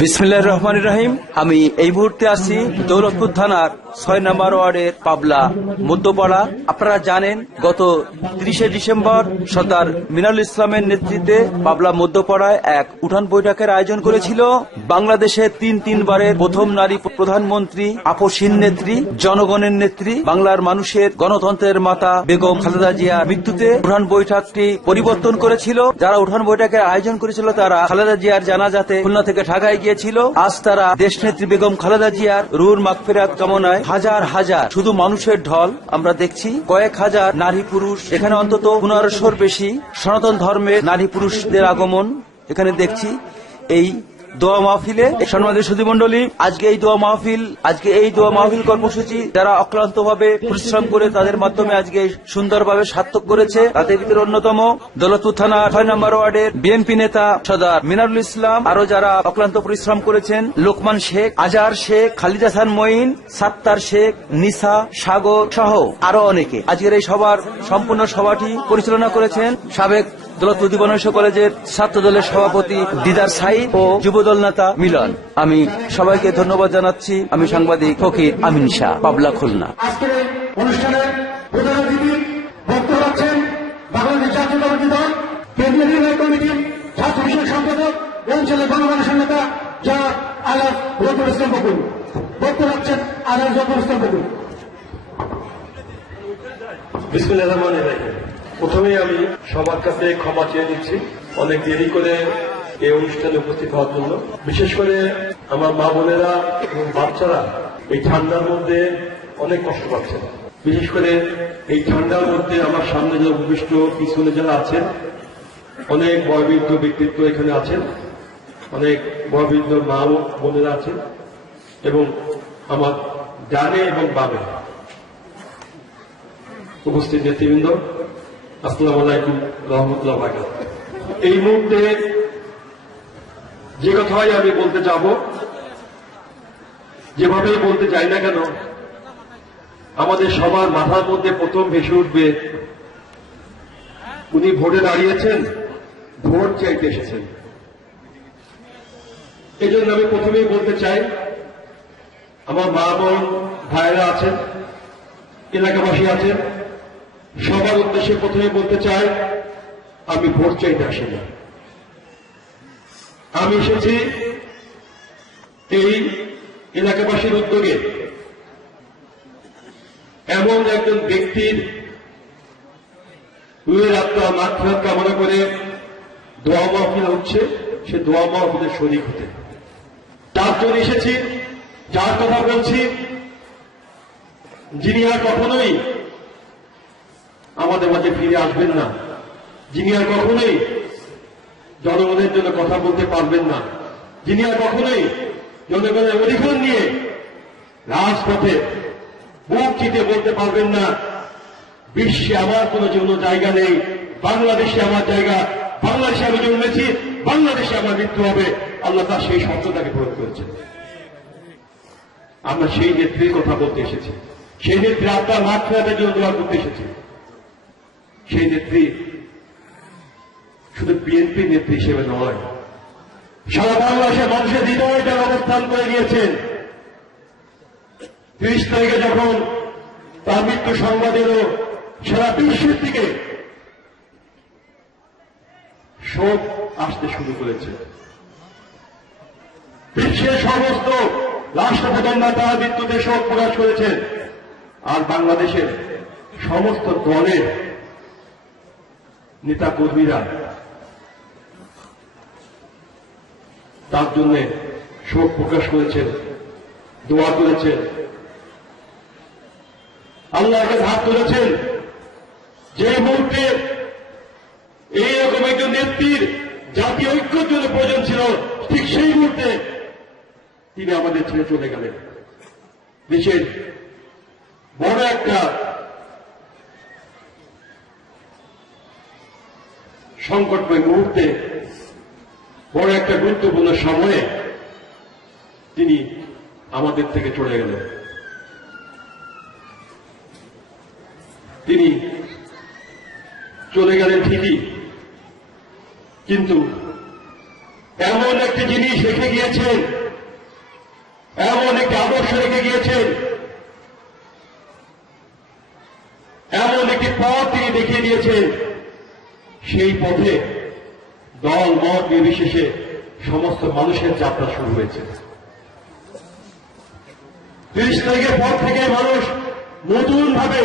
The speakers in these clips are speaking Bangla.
বিসমিল্লাহির রহমানির রহিম। আমি এই মুহূর্তে আছি দৌলতপুর থানার ৬ নম্বর ওয়ার্ডের পাবলা মধ্যপাড়া। আপনারা জানেন গত ৩০ ডিসেম্বর সর্দার মিনারুল ইসলামের নেতৃত্বে পাবলা মধ্যপাড়ায় এক উঠান বৈঠকের আয়োজন করেছিল। বাংলাদেশের তিনবারের প্রথম নারী প্রধানমন্ত্রী, আপসহীন নেত্রী, জনগণের নেত্রী, বাংলার মানুষের গণতন্ত্রের মাতা বেগম খালেদা জিয়ার মৃত্যুতে উঠান বৈঠকটি পরিবর্তন করেছিল। যারা উঠান বৈঠকের আয়োজন করেছিল তারা খালেদা জিয়ার জানাজাতে খুলনা থেকে ঢাকায় গিয়েছিল। আজ তারা দেশনেত্রী বেগম খালেদা জিয়ার রুহুর মাগফিরাত কামনায় হাজার হাজার শুধু মানুষের ঢল আমরা দেখছি। কয়েক হাজার নারী পুরুষ, এখানে অন্তত 1500-র বেশি সনাতন ধর্মের নারী পুরুষদের আগমন এখানে দেখছি। এই দোয়া মাহফিলে সম্মানিত সুধীমণ্ডলী, আজকে এই দোয়া মাহফিল কর্মসূচি যারা অক্লান্তভাবে পরিশ্রম করে তাদের মাধ্যমে আজকে সুন্দরভাবে সার্থক করেছে, তাদের ভিতরে অন্যতম দৌলতপুর থানা ৬ নম্বর ওয়ার্ডের বিএনপি নেতা সর্দার মিনারুল ইসলাম। আরো যারা অক্লান্ত পরিশ্রম করেছেন লোকমান শেখ, আজহার শেখ, খালিদ হাসান মঈন, সাত্তার শেখ, নিসা, সাগর সহ আরো অনেকে। আজকের এই সবার সম্পূর্ণ সভাটি পরিচালনা করেছেন সাবেক দৌলতপুর দিবানৈশ কলেজের ছাত্র দলের সভাপতি দিদার সাইদ ও যুবদল নেতা মিলন। আমি সবাইকে ধন্যবাদ জানাচ্ছি। আমি সাংবাদিক ফকির আমিন শাহ, পাবলা, খুলনা। আজকের অনুষ্ঠানে প্রধান অতিথি বক্তব্য রাখছেন বাংলাদেশ জাতীয়তাবাদী দল কেন্দ্রীয় নির্বাহী কমিটির ছাত্র বিষয়ক সম্পাদক অঞ্চলের গণমানুষের নেতা যা আলাপ রফুল ইসলাম বকুল। বক্তব্য রাখছেন আলাপ রফুল ইসলাম বকুল। বিসমিল্লাহির রহমানির রহিম। প্রথমেই আমি সবার কাছে ক্ষমা চেয়ে নিচ্ছি অনেক দেরি করে এই অনুষ্ঠানে উপস্থিত হওয়ার জন্য। বিশেষ করে আমার মা বোনেরা এবং বাচ্চারা এই ঠান্ডার মধ্যে অনেক কষ্ট পাচ্ছেন। বিশেষ করে এই ঠান্ডার মধ্যে আমার সামনে যারা উপবিষ্ট, পিছনে যারা আছেন, অনেক বয়োবৃদ্ধ ব্যক্তিত্ব এখানে আছেন, অনেক বয়োবৃদ্ধ মা ও বোনেরা আছেন এবং আমার ডানে এবং বামে উপস্থিত নেতৃবৃন্দ, আসসালামু আলাইকুম রহমতুল্লাহ বারাকাতুহু। এই মুহূর্তে যে কথাই আমি বলতে যাব, যেভাবেই বলতে চাই না কেন, আমাদের সবার মাথার মধ্যে প্রথম ভেসে উঠবে উনি ভোটে দাঁড়িয়েছেন, ভোট চাইতে এসেছেন। এই জন্য আমি প্রথমেই বলতে চাই, আমার মা বোন ভাইয়েরা আছেন, এলাকাবাসী আছেন, সবার উদ্দেশ্যে প্রথমে বলতে চাই, আমি ভোট চাইতে আসিনি। আমি এসেছি এই এলাকাবাসীর উদ্যোগে এমন একজন ব্যক্তির রুহের আত্মা মাগফিরাত কামনা করে দোয়া মাহফিল হচ্ছে, সে দোয়া মাহফিলের শরীক হতে। তার জন্য এসেছি, যার কথা বলছি, যিনি আর কখনোই আমাদের মাঝে ফিরে আসবেন না, যিনি আর কখনোই জনগণের জন্য কথা বলতে পারবেন না, যিনি আর কখনোই জনগণের অধিকার নিয়ে রাজপথে বুক চিতে বলতে পারবেন না, বিশ্বে আমার কোনো জন্য জায়গা নেই, বাংলাদেশে আমার জায়গা, বাংলাদেশে আমি জন্মেছি, বাংলাদেশে আমার মৃত্যু হবে। আল্লাহ তার সেই শব্দটাকে প্রয়োগ করেছেন। আমরা সেই নেত্রীর কথা বলতে এসেছি, সেই নেত্রী আপনার মাগফিরাতের জন্য দোয়া করতে এসেছি। সেই নেত্রী শুধু বিএনপি নেত্রী হিসেবে নয়, সারা বাংলাদেশের মানুষের হৃদয়ে তার অবস্থান করে নিয়েছেন। 30 তারিখে যখন তার মৃত্যু সংবাদ এলো, সারা বিশ্বের দিকে শোক আসতে শুরু করেছে। বিশ্বের সমস্ত রাষ্ট্রপ্রধানরা তার মৃত্যুতে শোক প্রকাশ করেছেন, আর বাংলাদেশের সমস্ত দলের নেতা কর্মীরা তার জন্য শোক প্রকাশ করেছেন, দোয়া করেছেন, আল্লাহকে হাত তুলেছেন। যে মুহূর্তে এইরকম একজন নেত্রীর জাতীয় ঐক্যের জন্য প্রয়োজন ছিল, ঠিক সেই মুহূর্তে তিনি আমাদের ছেড়ে চলে গেলেন। দেশের বড় একটা সংকটময় মুহূর্তে, বড় একটা গুরুত্বপূর্ণ সময়ে তিনি আমাদের থেকে চলে গেলেন। তিনি চলে গেলেন ঠিকই, কিন্তু এমন একটি জিনিস রেখে গিয়েছেন, এমন একটি আদর্শ রেখে গিয়েছেন, এমন একটি পথ তিনি দেখিয়ে দিয়েছেন, সেই পথে দল মত নির্বিশেষে সমস্ত মানুষের যাত্রা শুরু হয়েছে। 30 তারিখের পর থেকে মানুষ নতুন ভাবে,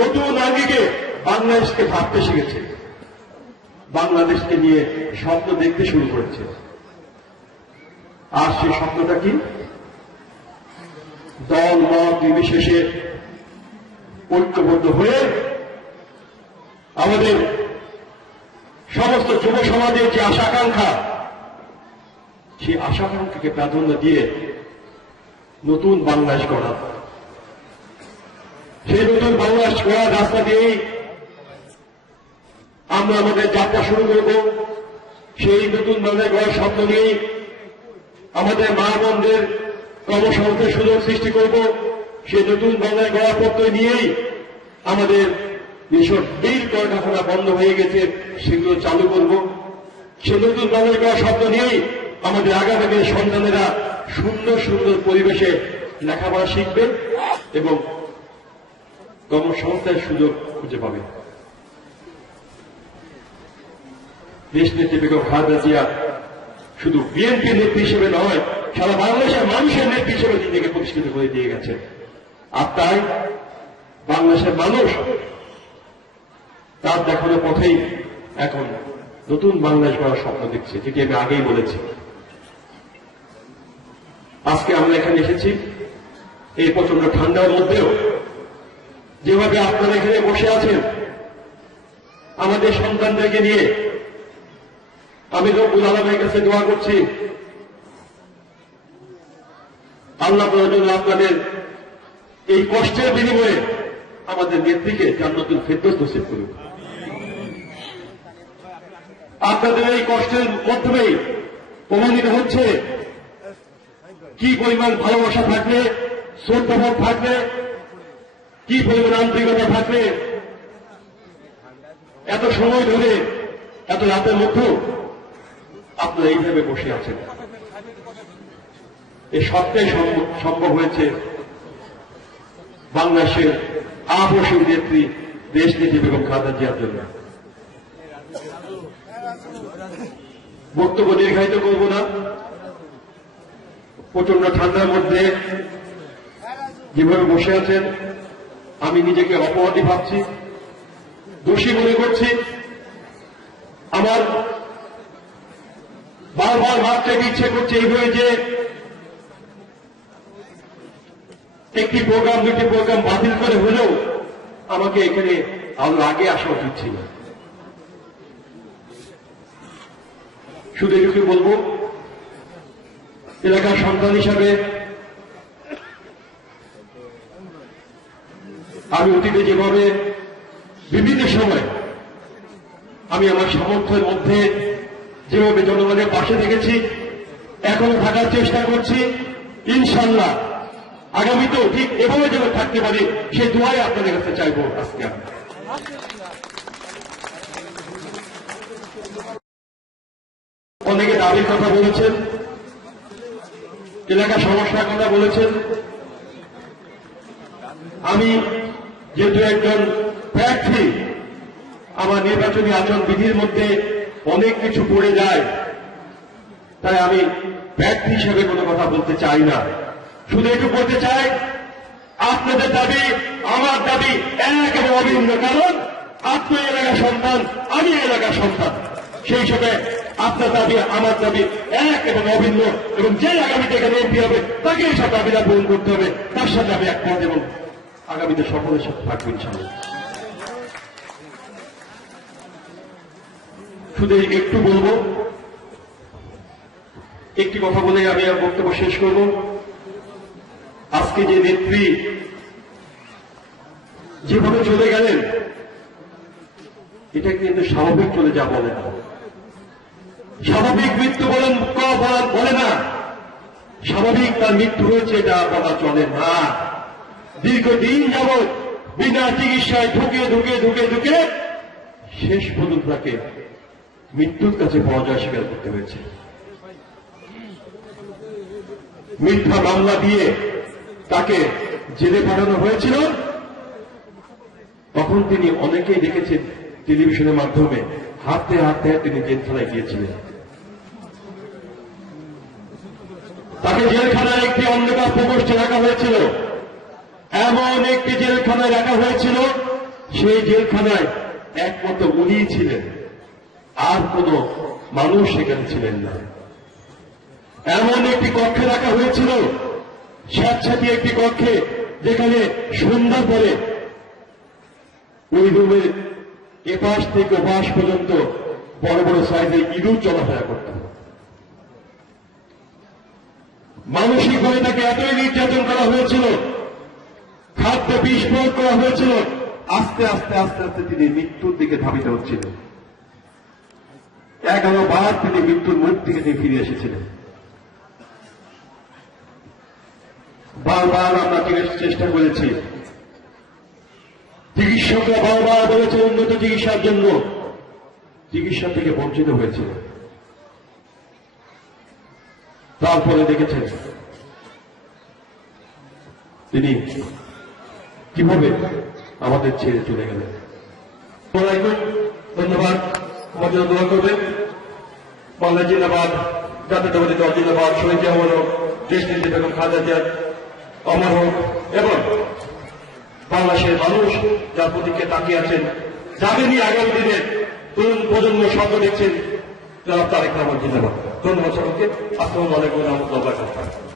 নতুন আঙ্গিকে বাংলাদেশকে ভাবতে শিখেছে, বাংলাদেশকে নিয়ে স্বপ্ন দেখতে শুরু করেছে। আর সেই স্বপ্নটা কি? দল মত নির্বিশেষে ঐক্যবদ্ধ হয়ে আমাদের সমস্ত যুব সমাজের যে আশা আকাঙ্ক্ষা, সেই আশা আকাঙ্ক্ষাকে প্রাধান্য দিয়ে নতুন বাংলাদেশ গড়া। সেই নতুন বাংলাদেশ গড়ার রাস্তা দিয়েই আমরা আমাদের যাত্রা শুরু করব। সেই নতুন বাংলাদেশ গড়ার স্বপ্ন নিয়েই আমাদের মা বোনদের কর্মসংস্থানের সুযোগ সৃষ্টি করব। সেই নতুন বাংলাদেশ গড়ার প্রত্যয় নিয়েই আমাদের যেসব বিল কলকারখানা বন্ধ হয়ে গেছে সেগুলো চালু করব। সেই নতুন বাংলাদেশ গড়ার স্বপ্ন নিয়েই আমাদের আগামী দিনের সন্তানেরা সুন্দর সুন্দর পরিবেশে লেখাপড়া শিখবে এবং কর্মসংস্থানের সুযোগ খুঁজে পাবে। দেশনেত্রী বেগম খালেদা জিয়া শুধু বিএনপির নেত্রী হিসেবে নয়, সারা বাংলাদেশের মানুষের নেত্রী হিসেবে নিজেকে প্রতিষ্ঠিত করে দিয়ে গেছে। আর তাই বাংলাদেশের মানুষ তার দেখানো পথেই এখন নতুন বাংলাদেশ গড়ার স্বপ্ন দেখছে, যেটি আমি আগেই বলেছি। আজকে আমরা এখানে এসেছি এই প্রচন্ড ঠান্ডার মধ্যেও, যেভাবে আপনারা এখানে বসে আছেন আমাদের সন্তানদেরকে নিয়ে, আমি রব্বুল আলামিনের কাছে দোয়া করছি আল্লাহ তাআলা যেন আপনাদের এই কষ্টের বিনিময়ে আমাদের নেত্রীকে জান্নাতুল ফেরদৌস নসিব করুন। আপনাদের এই কষ্টের মাধ্যমেই প্রমাণিত হচ্ছে কি পরিমাণ ভালোবাসা থাকলে, শ্রদ্ধাভাব থাকলে, কি পরিমাণ আন্তরিকতা থাকলে এত সময় ধরে, এত রাতের মধ্যেও আপনারা এইভাবে বসে আছেন। এই সবটাই সম্ভব হয়েছে বাংলাদেশের আবশ্যক নেত্রী দেশনেত্রী বেগম খালেদা জিয়ার জন্য। বক্তব্য দীর্ঘায়িত করব না। প্রচন্ড ঠান্ডার মধ্যে যেভাবে বসে আছেন আমি নিজেকে অপরাধী ভাবছি, দোষী মনে করছি। আমার বারবার ভাবতে ইচ্ছে করছে এইভাবে যে একটি প্রোগ্রাম, দুটি প্রোগ্রাম বাতিল করে হলেও আমাকে এখানে আরো আগে আসা উচিত ছিল। শুধু এটুকু বলবো, এলাকার সন্তান হিসাবে আমি অতীতে যেভাবে বিভিন্ন সময় আমি আমার সামর্থ্যের মধ্যে যেভাবে জনগণের পাশে থেকেছি, এখনো থাকার চেষ্টা করছি, ইনশাল্লাহ আগামীতেও ঠিক এভাবে যেন থাকতে পারি সেই দোয়াই আপনাদের কাছে চাইবো। আজকে অনেকে দাবির কথা বলেছেন, এলাকার সমস্যার কথা বলেছেন। আমি যেহেতু একজন প্রার্থী, আমার নির্বাচনী আচরণ বিধির মধ্যে অনেক কিছু পড়ে যায়, তাই আমি প্রার্থী হিসেবে কোনো কথা বলতে চাই না। শুধু একটু বলতে চাই, আপনাদের দাবি আমার দাবি এক এবং অভিন্ন। কারণ আপনি এলাকার সন্তান, আমি এলাকার সন্তান, সেই হিসেবে আপনার দাবি আমার দাবি এক এবং অভিন্ন, এবং যে আগামীতে এখানে এমপি হবে তাকে এইসব দাবিটা পূরণ করতে হবে, তার সাথে আমি একমত এবং আগামীতে সকলের সাথে থাকবো ইনশাআল্লাহ। শুধু একটু বলবো, একটি কথা বলে আমি আর বক্তব্য শেষ করব। আজকে যে নেত্রী যেভাবে চলে গেলেন, এটা কিন্তু স্বাভাবিক চলে যা বলে না, স্বাভাবিক মৃত্যু বলে না, স্বাভাবিক তার মৃত্যু হয়েছে এটা বলা চলে না। দীর্ঘদিন যাবৎ বিনা চিকিৎসায় ঢুকে ঢুকে ঢুকে ঢুকে শেষ পর্যন্ত তাকে মৃত্যুর কাছে পরাজয় স্বীকার করতে হয়েছে। মিথ্যা মামলা দিয়ে তাকে জেলে পাঠানো হয়েছিল, তখন তিনি অনেকেই দেখেছেন টেলিভিশনের মাধ্যমে হাঁটতে হাঁটতে তিনি জেলখানায় গিয়েছিলেন। তাকে জেলখানায় একটি অন্ধকার প্রকোষ্ঠে রাখা হয়েছিল, এমন একটি জেলখানায় রাখা হয়েছিল, সেই জেলখানায় একমাত্র উনিই ছিলেন, আর কোন মানুষ সেখানে ছিলেন না। এমন একটি কক্ষে রাখা হয়েছিল, স্বেচ্ছাতি একটি কক্ষে, যেখানে সন্ধ্যার পরে ওই রুমের এপাশ থেকে ওপাশ পর্যন্ত বড় বড় সাইজের ইঁদুর চলাফেরা করত। মানসিকভাবে তাকে এতই নির্যাতন করা হয়েছিল, খাদ্যে বিষ প্রয়োগ করা হয়েছিল, আস্তে আস্তে আস্তে আস্তে তিনি মৃত্যুর দিকে ধাবিত হচ্ছিলেন। 11 বার তিনি মৃত্যুর মুখ থেকে তিনি ফিরে এসেছিলেন। বারবার আমরা চেষ্টা করেছি, চিকিৎসকরা বারবার বলেছে উন্নত চিকিৎসার জন্য, চিকিৎসা থেকে বঞ্চিত হয়েছিল। তারপরে দেখেছেন তিনি কিভাবে আমাদের ছেড়ে চলে গেলেন। ধন্যবাদ। আমার জন্য দোয়া করবেন। বাংলা জিন্দাবাদ, জাতীয়তাবাদী দল জিন্দাবাদ, শহীদ অমর হোক, দেশ নেত্রী বেগম খালেদা জিয়া অমর হোক, এবং বাংলাদেশের মানুষ যার প্রতিকে তাকিয়ে আছেন, যাদের নিয়ে আগামী দিনের তরুণ প্রজন্ম স্বপ্ন দেখছেন, জনাব তারেক রহমান জিন্দাবাদ। ধন্যবাদ সকলকে। আসসালামু আলাইকুম ওয়া রাহমাতুল্লাহি ওয়া বারাকাতুহু।